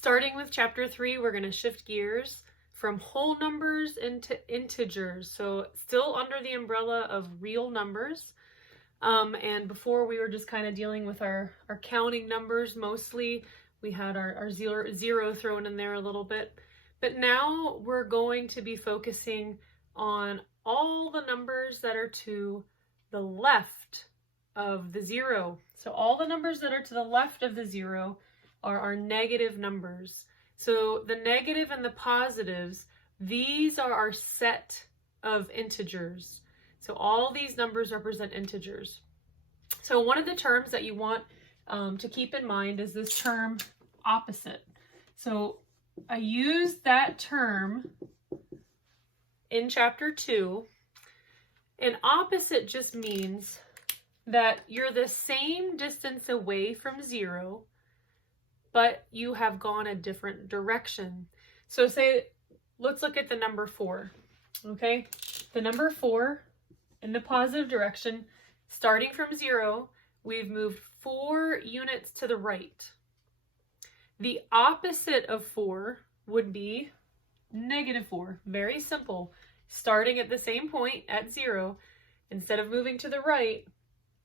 Starting with chapter 3, we're going to shift gears from whole numbers into integers. So still under the umbrella of real numbers. And before we were just kind of dealing with our counting numbers mostly. We had our zero thrown in there a little bit. But now we're going to be focusing on all the numbers that are to the left of the zero. So all the numbers that are to the left of the zero are our negative numbers. So the negative and the positives, these are our set of integers. So all these numbers represent integers. So one of the terms that you want to keep in mind is this term opposite. So I used that term in chapter 2, and opposite just means that you're the same distance away from zero, but you have gone a different direction. So let's look at the number 4, okay? The number 4 in the positive direction, starting from 0, we've moved 4 units to the right. The opposite of 4 would be -4. Very simple. Starting at the same point at 0, instead of moving to the right,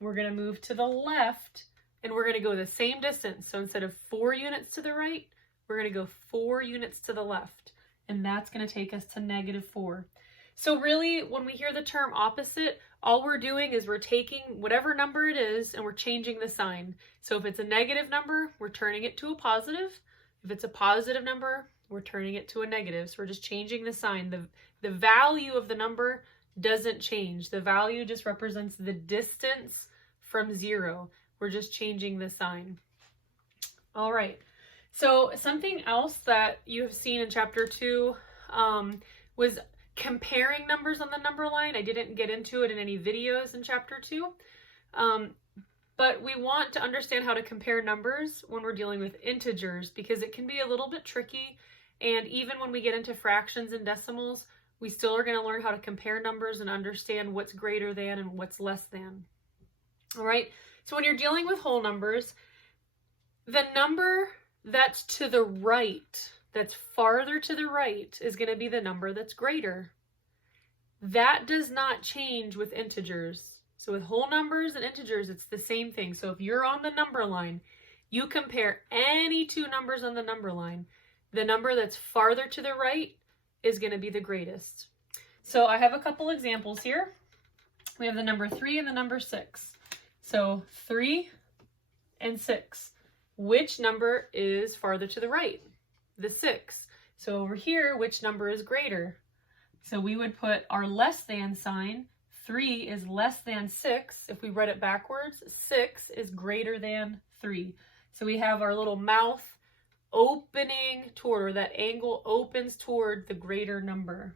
we're going to move to the left, and we're going to go the same distance. So instead of 4 units to the right, we're going to go 4 units to the left, and that's going to take us to -4. So really, when we hear the term opposite, all we're doing is we're taking whatever number it is and we're changing the sign. So if it's a negative number, we're turning it to a positive. If it's a positive number, we're turning it to a negative. So we're just changing the sign. The value of the number doesn't change. The value just represents the distance from 0. We're just changing the sign. All right. So something else that you have seen in chapter 2 was comparing numbers on the number line. I didn't get into it in any videos in chapter 2, but we want to understand how to compare numbers when we're dealing with integers, because it can be a little bit tricky, and even when we get into fractions and decimals, we still are going to learn how to compare numbers and understand what's greater than and what's less than. All right, so when you're dealing with whole numbers, the number that's to the right, that's farther to the right, is going to be the number that's greater. That does not change with integers. So with whole numbers and integers, it's the same thing. So if you're on the number line, you compare any two numbers on the number line, the number that's farther to the right is going to be the greatest. So I have a couple examples here. We have the number 3 and the number 6. So 3 and 6. Which number is farther to the right? The 6. So over here, which number is greater? So we would put our less than sign. 3 is less than 6. If we read it backwards, 6 is greater than 3. So we have our little mouth opening toward, or that angle opens toward the greater number.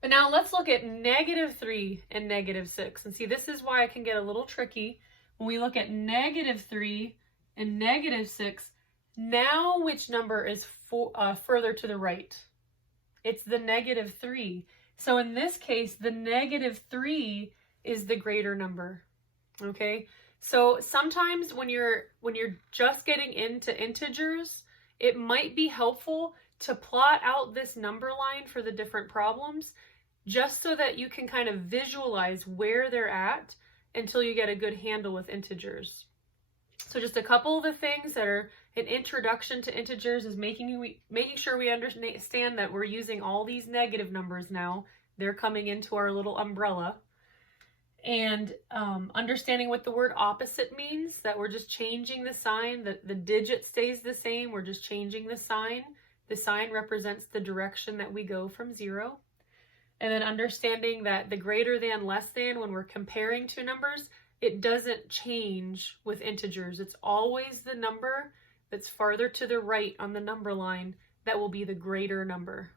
But now let's look at -3 and -6. And see, this is why it can get a little tricky. When we look at -3 and -6, now which number is further to the right? It's the -3. So in this case, the -3 is the greater number. Okay? So sometimes when you're just getting into integers, it might be helpful to plot out this number line for the different problems, just so that you can kind of visualize where they're at until you get a good handle with integers. So just a couple of the things that are an introduction to integers is making sure we understand that we're using all these negative numbers now. They're coming into our little umbrella. And understanding what the word opposite means, that we're just changing the sign, that the digit stays the same, we're just changing the sign. The sign represents the direction that we go from 0. And then understanding that the greater than, less than, when we're comparing two numbers, it doesn't change with integers. It's always the number that's farther to the right on the number line that will be the greater number.